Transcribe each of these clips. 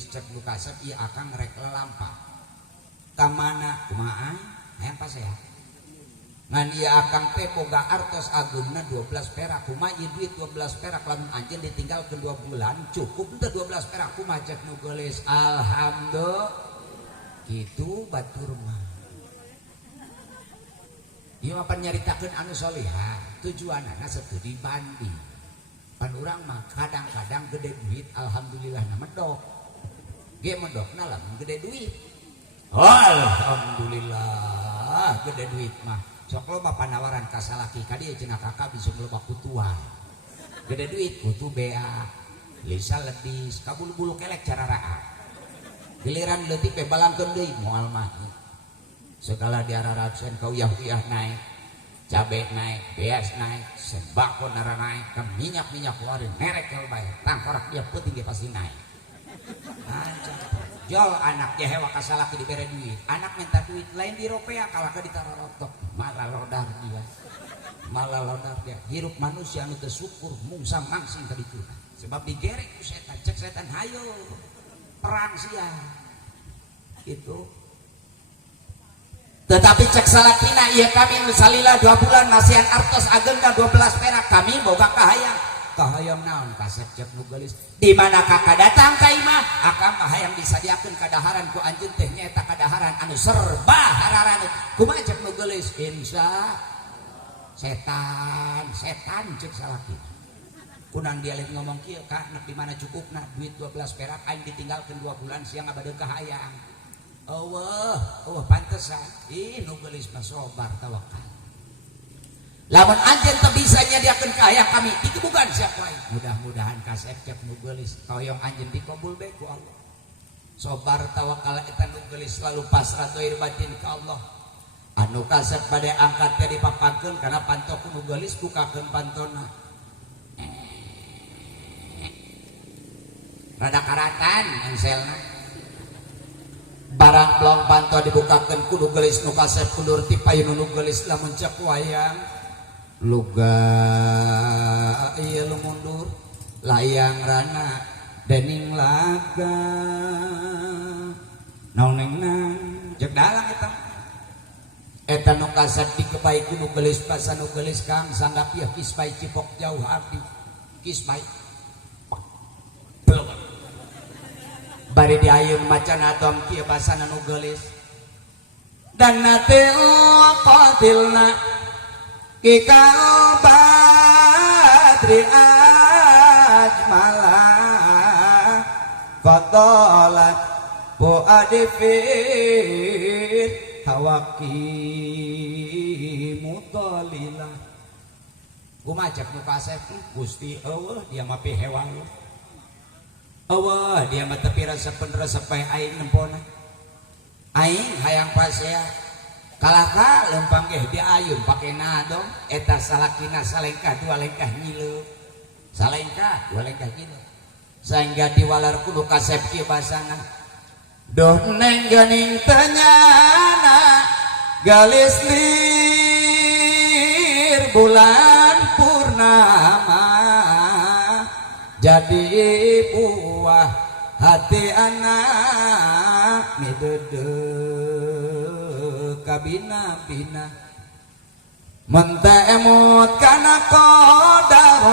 gelis cek nu kasep ieu akang rek lelampah ka mana kumaha hayang pas ya ngan ieu akang teh boga artos agungna 12 perak kumaha ieu duit 12 perak lamun anjeun ditinggalkeun 2 bulan cukup teh 12 perak kumaha cek nu gelis alhamdulillah kitu batur mah ieu mah pan nyaritakeun anu solihah tujuanana studi banding pan urang mah kadang-kadang gede duit alhamdulillah na medok ge medokna lamun gede duit alhamdulillah gede duit mah sok loba panawaran ka salaki ka dieu cenah kakak bisa loba kutuan gede duit kutu bea lisa ledis kabulu-bulu kelek cara raat giliran leutik pe balangkeun deui moal mah segala diararapseun ka uyah-uyah naik cabe naik beas naik sembako nara naik ke minyak keluarin merek yang bayar tangkorak dia penting dia pasti naik jol anaknya hewa kasalaki diberi duit anak minta duit lain di ropea kalau ke ditara rotok malah lodar dia hirup manusia anu teu syukur mungsam mangsing ka ditu sebab digerek ku setan cek setan hayo perang sia itu tetapi cek salakina iya kami salila 2 bulan masihan artos agenda 12 perak kami boga kahayang naon kasep cek nu geulis di mana kakak datang ka imah akang kahayang disadiakeun kadaharan ku anjeun teh nyaeta kadaharan anu serba hararan kumaha cek nu geulis insya setan cek salakina kunang dia lagi ngomong kieu ka nek di mana cukupna duit 12 perak aing ditinggalkeun 2 bulan siang abade kahayang Allah pantesan nu geulis mah sobar tawakal lamun anjeun teu bisa nyadiakeun ka hayang kami itu bukan siap lain mudah-mudahan kasep cek nu geulis koyong anjeun dikabul bae ku Allah sobar tawakal eta nu geulis selalu pasrah doir batin ka Allah anu kasep bade angkat teh dipapakeun kana pantok nu geulis bukakeun pantona rada karatan engselna barang blong panto dibukakeun kudu geulis nu kasep kundur ti payun nu geulis lamun cek wayang luga ieu lu mundur layang rana dening laga naonengna cek dalang eta nu kasep dikebai kudu geulis basa nu geulis kang sanggap ieu kispai cipok jauh abdi kispai bari diayun macan atom kieu basana nu geulis dan natil qatilna kika badri ajmala qatalat bu adifit hawaki mutolila kumaha cek nu kasep Gusti eueuh dia mah pi hewan Allah dia mah tepi resep aing nempona aing hayang pasea kalaka lempang ge dia ayun pake nadong eta salakina salengkah 2 lengkah nyileuk salengkah 2 lengkah nyileuk sehingga diwalar kudu kasep kieu basana doh neng geuning teu nyana galis lir bulan purnama jadi buah hati anak midede kabina-bina mente emut kana qadar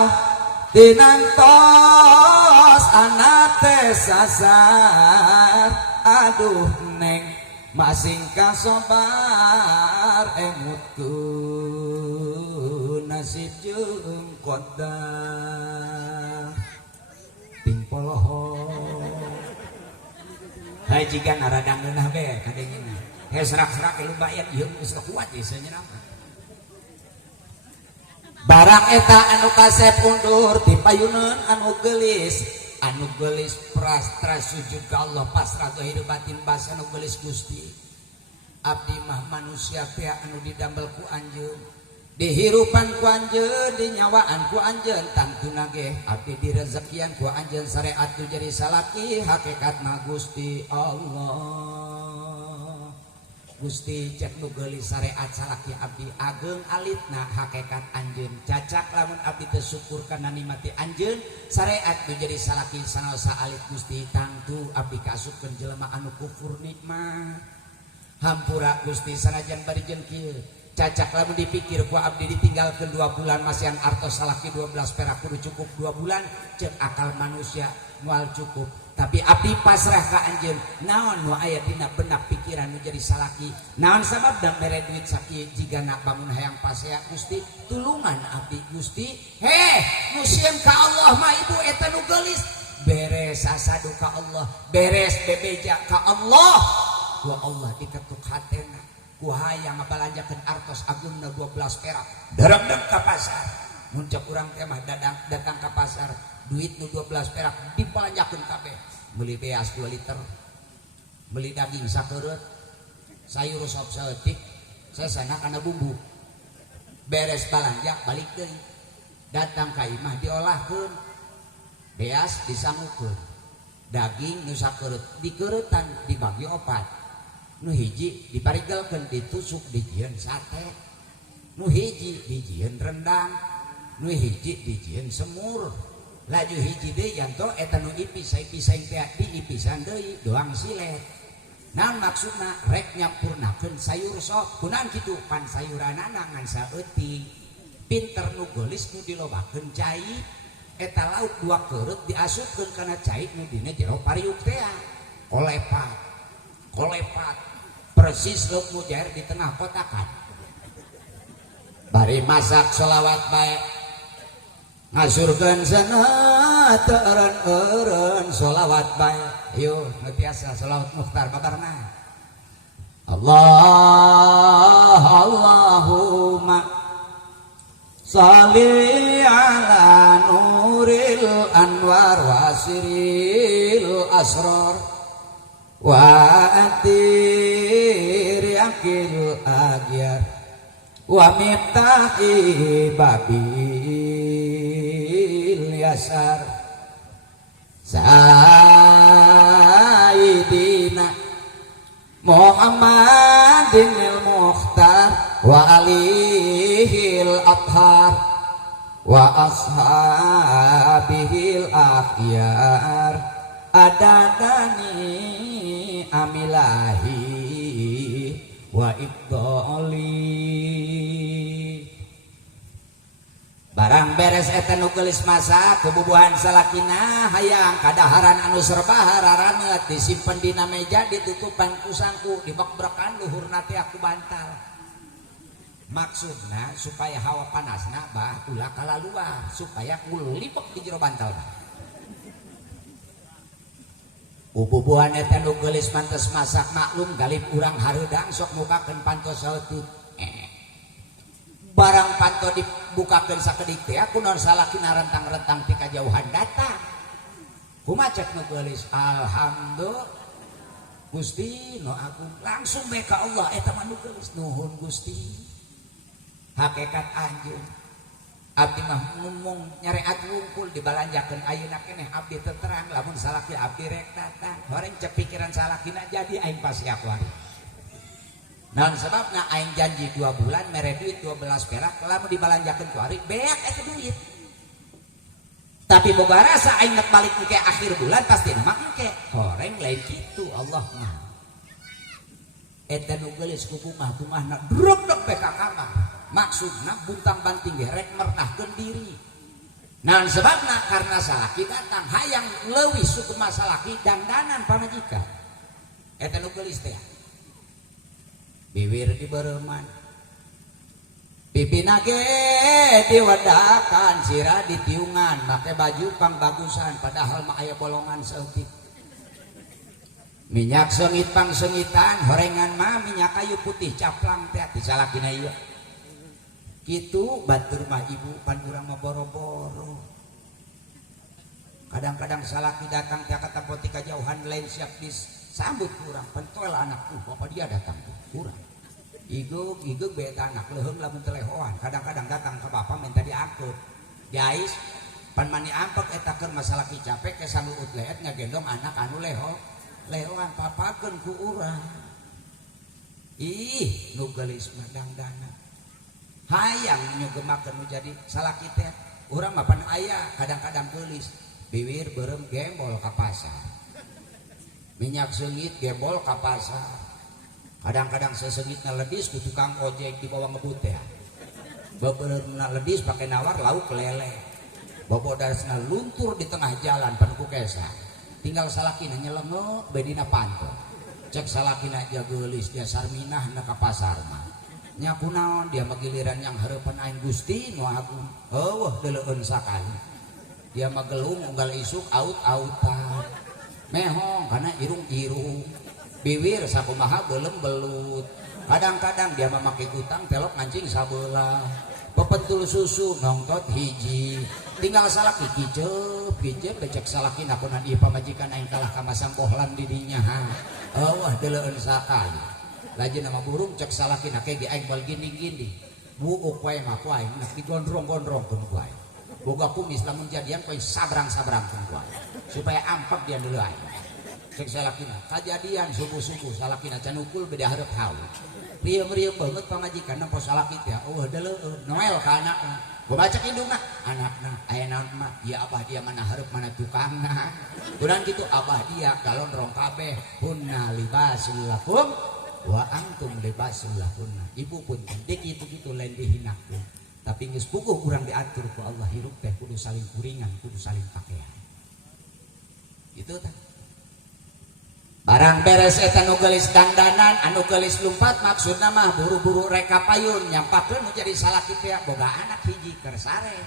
tinang tos anak teh sasar aduh neng masing kasobar emutku nasib jeung qadar hai jika naradang geunah be kadengina he serak-serak lu bayat ieu geus kuat ieu sanyeuna barang eta anu kasep undur ti payuneun anu geulis pasrah sujud ka Allah pasrah zahir batin basa anu geulis Gusti abdi mah manusia teh anu didambel ku anjeun dihirupan ku anjeun dinyawaan ku anjeun tantuna ge abdi direzekian ku anjeun syariat tu jadi salaki hakikatna Gusti Allah Gusti cek nu geulis syariat salaki abdi ageng alitna hakikat anjeun cacak lamun abdi teu syukur kana nikmati anjeun syariat nu jadi salaki sanaosa alit Gusti tangtu abdi kaasupkeun jelema anu kufur nikmat hampura Gusti sanajan bari jeung kieu cacak lamun dipikir ku abdi ditinggalkeun 2 bulan masihan artos salaki 12 perak kudu cukup 2 bulan cek akal manusia moal cukup tapi abdi pasrah ka anjeun naon nu aya dina benak pikiran nu jadi salaki naon sabab da mere duit sakieu jigana bangun hayang pasea Gusti tulungan abdi Gusti musieun ka Allah mah ibu eta nu geulis beres sasadu ka Allah beres bebeja ka Allah ku Allah diketuk hatena ku hayang ngabalanjakeun artos agungna 12 perak darab-darab ka pasar mun cek urang teh mah datang ka pasar duit nu 12 perak dibalanjakeun kabeh beli beas 2 liter beli daging sakeureup sayur sop saeutik sasana kana bumbu beres balanja balik deui datang ka imah diolahkeun beas disangukeun daging nu sakeureup dikeuretan dibagi 4 nu hiji diparigelkeun ditusuk dijieun sate nu hiji dijieun rendang nu hiji dijieun semur laju hiji deui yanto eta nu ipis-ipis teh diipisan deui doang silet naon maksudna rek nyampurnakeun sayur sop kunaon kitu pan sayuranana ngan saeutik pinter nu geulis nu dilobakeun cai eta lauk 2 keureup diasupkeun kana cai nu dina jero pariuk teh kolepat persis lauk mujair di tengah kotakan bari masak sholawat bae ngasurkeun cenah teu eureun sholawat bae yeuh nu biasa sholawat mukhtar babarna Allahumma sholli ala nuril anwar wasiril asrar wa atir yakil agyar wa miftahi babil yasar sayyidina Muhammadin al-Mukhtar wa alihil athhar wa ashabihil akhyar adadani amilahi wa ibdali barang beres eta nu geulis masak kebubuhan salakina hayang kadaharan anu serba hararanget disimpen dina meja ditutupan ku sangku dibak-brakan luhurna teh aku bantal maksudna supaya hawa panasna bah ulah kalaluar supaya ngulipek di jero bantal bubuhan eta nu geulis mantes masak maklum galib urang hareudang sok mukakeun pantos saeutik barang panto dibukakeun sakedik teh kunaon salakina rentang-rentang ti kajauhan datang kumaha cek nu geulis alhamdulillah Gusti nu agung langsung bae ka Allah eta mah nu geulis nuhun Gusti hakikat anjeun abdi mah ngomong nyareat wungkul dibalanjakeun ayeuna keneh abdi teu terang lamun salaki abdi rek datang horeng cek pikiran salakina jadi aing pasiap wae naon sebabna aing janji 2 bulan mere duit 12 perak lamun dibalanjakeun ku ari beak eta duit tapi boga rasa aing nek balik ke akhir bulan pasti mah engke horeng lain kitu Allah mah eta nu geulis ku kumah-kumahna drog-drog pe ka kamar maksudna buntang banting ge rek mernahkeun diri naon sebabna karena salaki datang hayang leuwih suku masalaki dandanan pamajikan eta nu geulis teh bibir dibeureman pipina ge diwadakan sirah ditiungan make baju pang bagusan padahal mah aya bolongan saeutik minyak seungit pang seungitan horengan mah minyak kayu putih caplang teh di salakina ieu kitu batur mah ibu pan urang mah boro-boro kadang-kadang salaki datang teh kata poti kajauhan lain siap disambut urang pentoel anakku bapak dia datang tuh urang igug beta anak leuheung lamun telehoan kadang-kadang datang ke bapak minta diangkut guys pan mani ampek eta keur masalah capek ke saluut leet ngagendong anak anu lehoan papakeun ku urang ih nu geulis mah dangdana hayang nyugemakeun nu jadi salaki teh urang mah pan aya kadang-kadang geulis bibir beureum gembol ka pasar minyak seungit gembol ka pasar kadang-kadang seseungitna ledis ku tukang ojek di bawah ngebut teh bebeurna ledis pake nawar lauk lele bobodasna luntur di tengah jalan pan ku kesa tinggal salakina nyelengo bedina panto cek salakina aja geulis dia sarminahna ka pasar mah nya kunaon dia magiliran yang hareupan aing Gusti nu agung eueuh deuleueun sakali dia magelung unggal isuk aut-autan mehong kana irung-irung bibir sakumaha beulem-belut kadang-kadang dia memakai gutang telok ngancing sabeula pepentul susu nongtot hiji tinggal salaki kicep becek salakina kunaon ieu pamajikan aing kalah ka masang bohlan di dinya eueuh deuleueun sakali lajeng nama burung cek salakina ke aing bal gini-gini buuk wae mah ku aing nak digondrong-gondrongkeun ku aing boga kumis lamun jadian ku sabrang-sabrangkeun ku aing supaya ampak dia deuleu aing cek salakina kajadian subuh-subuh salakina can ukul beda hareup haul rieum-rieum banget pamajikan pos salaki teh eueuh deuleueun noel ka anakna gua baca indungna anakna aya naon mah ieu abah dia mana hareup mana tukangna urang kitu abah dia galondrong kabeh hunna libasul lakum wa antum libasul lahunna ibu pun dek itu lain dihinakeun tapi geus puguh urang diatur ku Allah hirup teh kudu saling kuringan kudu saling pakaian itu tah barang beres eta nu geulis dandanan anu geulis lumpat maksudna mah buru-buru reka payun nyampakeun nu jadi salaki teh boga anak hiji keur sare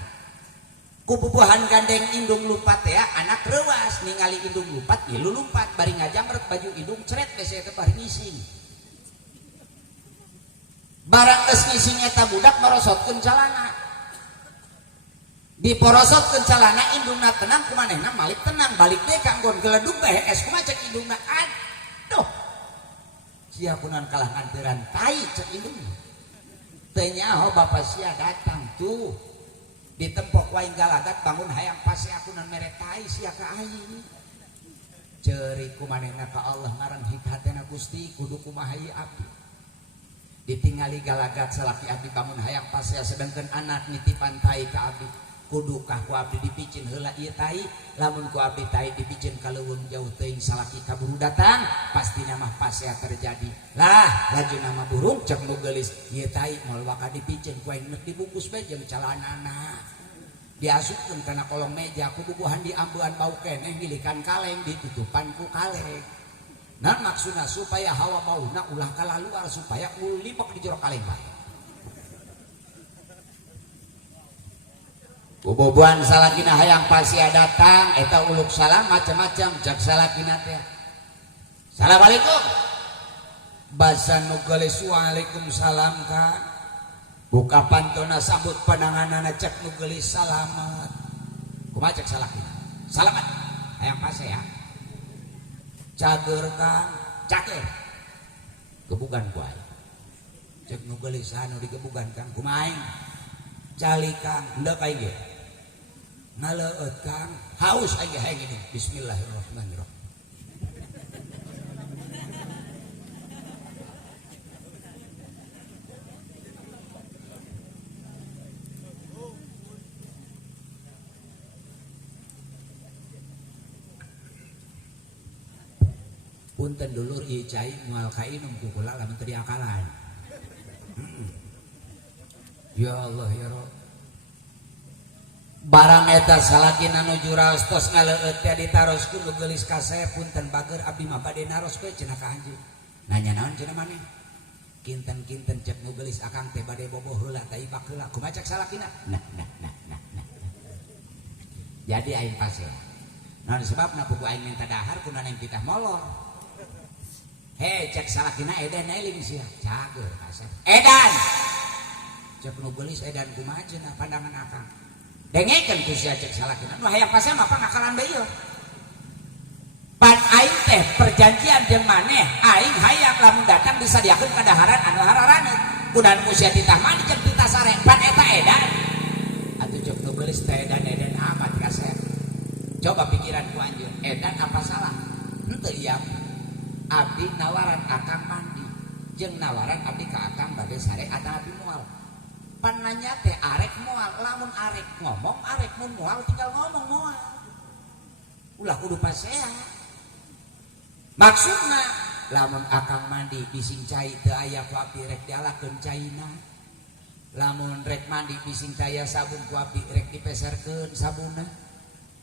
kububuhan gandeng indung lumpat teh anak reuwas ningali indung lumpat ieu lumpat bari ngajamret baju indung ceret bese teh bari ngising barang geus ngising eta budak merosotkeun calana diporosotkeun calana indungna tenang kumanehna malik tenang balik deui ka anggon geledug bae es kumaha cek indungna aduh sia kunaon kalah nganteuran tai cek indungna teu nyaho bapa sia datang tuh ditempok wae galagat bangun hayang pase akunan mere tai sia ka aing ceuri kumanehna ka Allah ngaran hikhatena Gusti kudu kumaha ieu abdi ditinggali galagat salaki abdi bangun hayang pasea sedangkan anak nitipan tai ka abdi kudu kah ku abdi dipicin heula ieu tai lamun ku abdi tai dipicin ka leuweung jauh teuing salaki kaburu datang pastina mah pasea terjadi lah laju nama burung cek nu geulis ieu tai moal waka dipicin ku aing neuk dibungkus bae jeung calanana diasupkeun kana kolong meja kububuhan diambeun bau keneh milikan kaleng ditutupan ku kaleng nah maksudnya supaya hawa bauna ulah kalaluar supaya ulipok di jero kaleng bae kububuhan salakina hayang pasia datang eta uluk salam macam-macam cak salakina teh assalamualaikum basa nu geulis waalaikumsalam ka buka pantona sambut pananganana cek nu geulis salamet kumaha cek salakina salamet hayang pasia cager kan cager gebugan ku aing cek nu geulis anu digebugan kang kumaha aing cali kang hendak aing ge ngaleueut kang haus aing hayang ini bismillahirrahmanirrahim punten dulur ieu cai moal kainum ku kula lamun teu diakalan ya Allah ya Rabb barang eta salakina nuju raos tos ngaleueut teh ditaroskeun nu geulis ka saya punten bager abdi mah bade naros we cenah ka anjeun nanya naon cenah maneh kinten-kinten cek nu geulis akang teh bade boboh heula tai bak heula kumaha cek salakina nah jadi aing pasea naon sebabna pugu aing minta dahar kunaon aing pitah molor hei cek salakina edan eling sia cager kasar edan cek nu geulis edan kumaha cenah pandangan akang dengekeun ku sia cek salakina nu hayang pasea mah pangakalan deui yeuh pan aing teh perjanjian jeung maneh aing hayang lamun datang disadiakeun kadaharan anu hararaneuh kunaon ku sia titah mah cek titah sare pan eta edan atuh cek nu geulis teh edan amat kasar coba pikiran ku anjeun edan apa salah henteu ieu abdi nawaran akang mandi jeung nawaran abdi ka akang bade sare ada abdi moal pan nanya teh arek moal lamun arek ngomong arek mun moal tinggal ngomong moal ulah kudu pasea maksudna lamun akang mandi bising cai teu aya ku abdi rek dialakeun caina lamun rek mandi bising taya sabun ku abdi rek dipeserkeun sabunna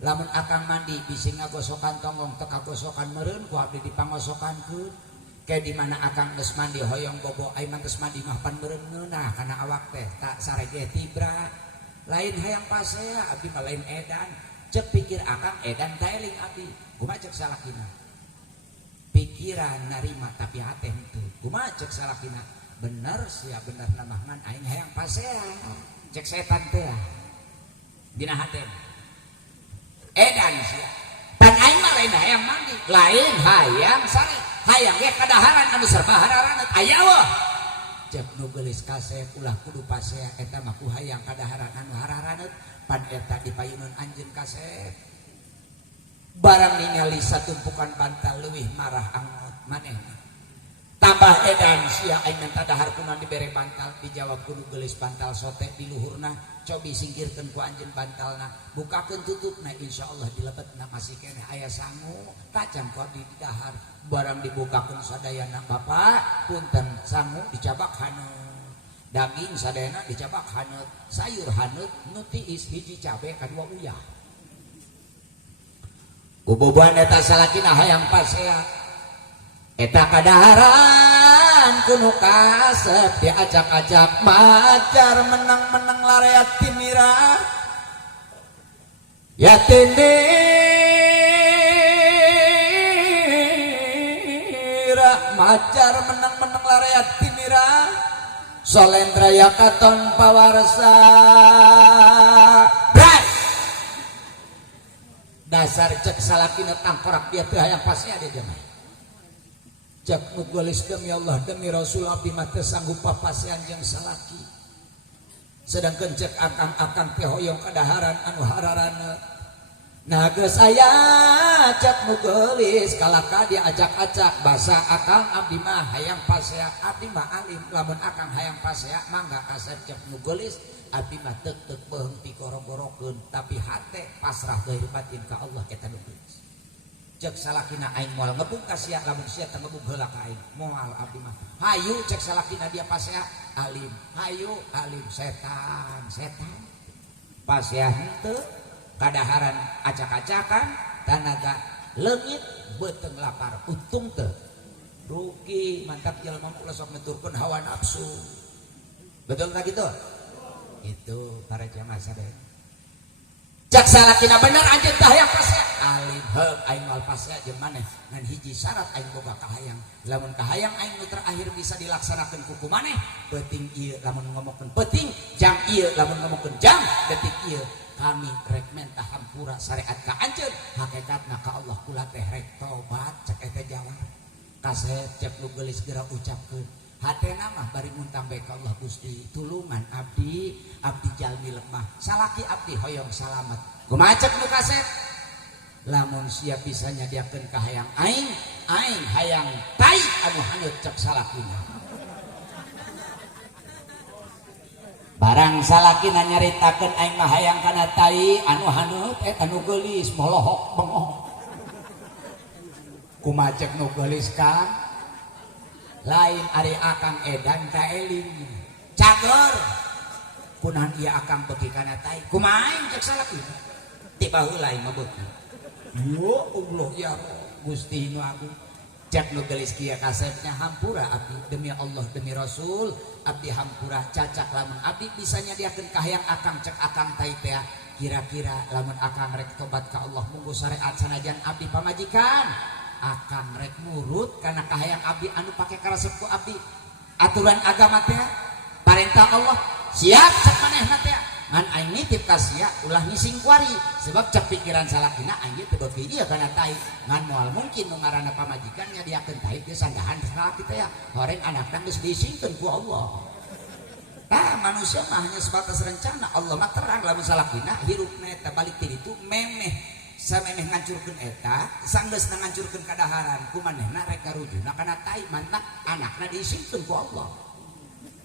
lamun akang mandi bising ngagosokan tonggong teu kagosokan meureun ku abdi dipangosokankeun kayak di mana akang geus mandi hoyong bobo ai mah geus mandi mah pan meureun ngeunah kana awak teh tak sarege tibra lain hayang pasea abdi mah lain edan cek pikir akang edan taeling abdi kumaha cek salakina pikiran narima tapi hati henteu kumaha cek salakina bener sia bener namahan aing hayang pasea cek setan teh dina hati edan sia pan aing mah lain hayang mandi lain hayang sare hayang ge kadaharan anu serba hararanat aya weuh cek nu geulis kasep ulah kudu pasea eta mah ku hayang kadaharan anu hararanat pan eta dipayuneun anjeun kasep barang ningali satumpukan bantal leuwih marah angot manehna tambah edan sia aing minta dahar kunaon dibere bantal dijawab kudu geulis bantal sotek di luhurna cobi singkirkeun ku anjeun bantalna bukakeun tutupna insyaallah dilebetna masih keneh aya sangu tajam ku abdi di dahar barang dibukakeun sadayana bapak punten sangu dicabak haneut daging sadayana dicabak haneut sayur haneut nu tiis hiji cabe kadua uyah kuboboan eta salakina hayang pasea eta kadaharan kuno kasep diajak-ajak macar menang-menang lareat timira ya tindira macar menang-menang lareat timira solendra ya katon pawarsa dasar cek salakina tangkorak dia teu hayang pasea dia jemaah cek nu geulis demi Allah demi Rasul abdi mah teu sanggup papasean jeung salaki sedangkeun cek akang-akang teh hoyong kadaharan anu hararana nah geus aya cek nu geulis kalaka diajak-ajak basa akang abdi mah hayang pasea abdi mah alim lamun akang hayang pasea mangga kasep cek nu geulis abdi mah teuk beung pikorok-korokeun tapi hate pasrah lahir batin ka Allah eta nu geulis cek salakina aing moal ngebung ka sia lamun sia teu ngebung heula ka aing moal abdi mah hayu cek salakina dia pasea alim hayu alim setan pasea henteu kadaharan acak-acakan tanaga leungit beuteung lapar untung teu rugi mantap jelema mah sok nuturkeun hawa nafsu betul tak gitu itu para jamaah sadaya cak salakina bener anjeun tah hayang pasea alim heug aing moal pasea jeung maneh ngan hiji syarat aing boga kahayang lamun kahayang aing nu terakhir bisa dilaksanakeun ku maneh peuting ieu lamun ngomongkeun peuting jam ieu lamun ngomongkeun jam detik ieu kami rek mentah hampura syariat ka anjeun hakikatna ka Allah kula teh rek tobat cek eta jawab kasep cek nu geulis geura ucapkeun hatena mah bari muntang bae ka Allah Gusti tulungan abdi jalmi lemah salaki abdi hoyong salamet kumaha cek nu kasep lamun siap bisa nyadiakeun ka hayang aing hayang tai anu haneut cek salakina barang salakina nyaritakeun aing mah hayang kana tai anu haneut eta nu geulis molohok bengok kumaha cek nu geulis kan lain ari akang edan taeling cager kunahan ieu akang beuki kana tai kumaha aing cek salakina tiba heula aing mah beuki ya Allah ya Gusti nu agung cek nu geulis kieu kasepnya hampura abdi demi Allah demi Rasul abdi hampura cacak lamun abdi bisa nyadiakeun kahayang akang cek akang tai teh kira-kira lamun akang rek tobat ka Allah munggu syariat sanajan abdi pamajikan akang rek nurut karena kahayang abdi anu pake karesep ku abdi aturan agama teh perintah Allah siap cek manehna teh ngan aing nitip ka sia ulah ngising kuari sebab cek pikiran salakina aing teh beuki ieu kana tai ngan moal mungkin nu ngaranna pamajikan nyadiakeun tai teh sandahan salaki teh horeng anakna geus diisingkeun ku Allah nah manusia mah hanya sebatas rencana Allah mah terang lamun salakina hirupna eta balik ti ditu memeh samemeh ngancurkeun eta sanggeus ngancurkeun kadaharan kumanehna rek karujuna kana tai mantak anakna diisingkeun ku Allah.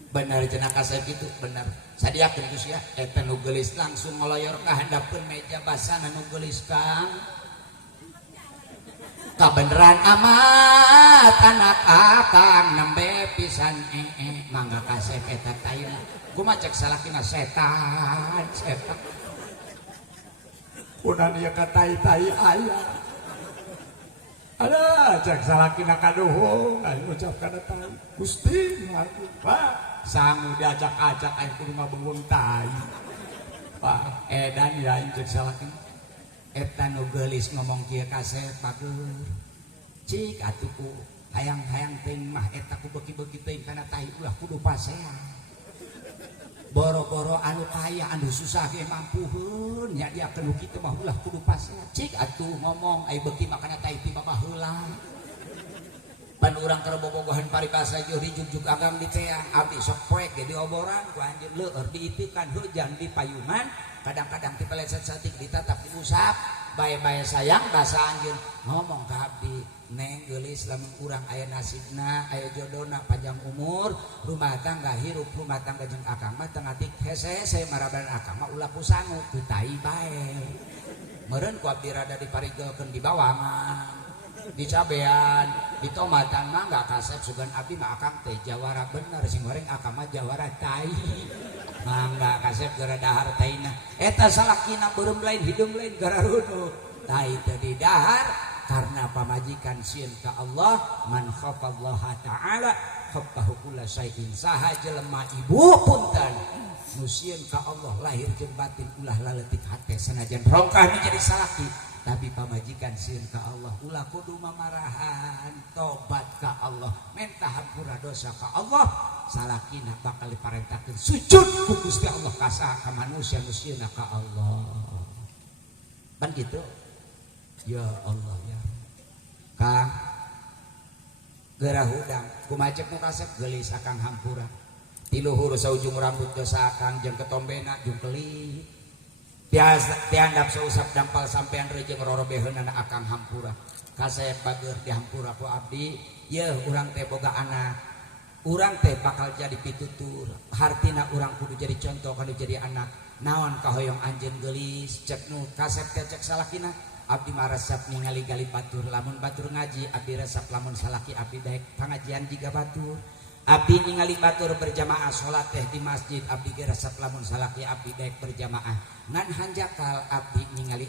Bener cenah kasep kitu bener. Sadiakeun geus ya eta nu geulis langsung ngoloyor ka handapkeun meja basana nu geulis Kang. Kabeneran amat anak akang nembe pisan mangga kasep eta tai kumaha cek salakina setan setan. Kunan ieu ka tai-tai aya. Ada cek salakina kaduhung anu ucap kana tai. Gusti aku Pak sangu diajak-ajak aya kudu ngabeung tai. Pak edan ya cek salakina. Eta nu geulis ngomong kieu kasep pager. Cik atuh ku hayang-hayang teuing mah eta ku beuki-beuki teuing kana tai ulah kudu pasean. Boro-boro anu kaya anu susah ge mampuheun nya dia kenu kitu mah ulah kudu pasean. Cik atuh ngomong ai beuki makana tai ti babah heula. Pan urang keur bobogohan paribasa jeung rijug agam di teh abdi sok poek ge dioboran ku anjeun leueur diitikan hujan di payungan kadang-kadang ti peleset satik ditatap diusap bae-bae sayang basa anjeun ngomong ka abdi neng geulis lamun urang aya nasibna aya jodona panjang umur rumah tangga hirup rumah tangga jeung akang mah teu ngatik hese-hese maraban akang mah ulah kusangu tu tai bae meureun ku abdi rada diparigelkeun di bawangan di cabean di tomatan mah enggak kasep sugan abdi mah akang teh jawara bener sing goreng akang mah jawara tai mangga kasep gara dahar taina eta salakina beureum lain hidung lain gara runut tai teh di dahar karena pamajikan sieun ka Allah man khafallaha ta'ala khafahu kulla syai'in saha jelema ibu punten nu sieun ka Allah lahir jeung batin ulah laletik hate sanajan rongkah jadi salaki tapi pamajikan sieun ka Allah ulah kudu mamarahan tobat ka Allah minta hampura dosa ka Allah salakina bakal diparentahkeun sujud ku Gusti Allah ka saha ka manusia nu sieun ka Allah pan kitu. Ya Allah ya Kang geurah hudang kumacek nu kasep geulis akang hampura ti luhur saujung rambut dosa akang jeung ketombena jeung kelit biasa tiandap sausap dampal sampean rejeng rorobeheunana akang hampura kasep bageur dihampura ku abdi yeuh urang teh boga anak urang teh bakal jadi pitutur hartina urang kudu jadi contoh kana jadi anak naon kahoyong anjeun geulis cek nu kasep teh cek salakina abdi mah resep ningali gali batur lamun batur ngaji abdi resep lamun salaki abdi daek pangajian jiga batur abdi ningali batur berjamaah salat teh di masjid abdi ge resep lamun salaki abdi daek berjamaah ngan hanjakal abdi ningali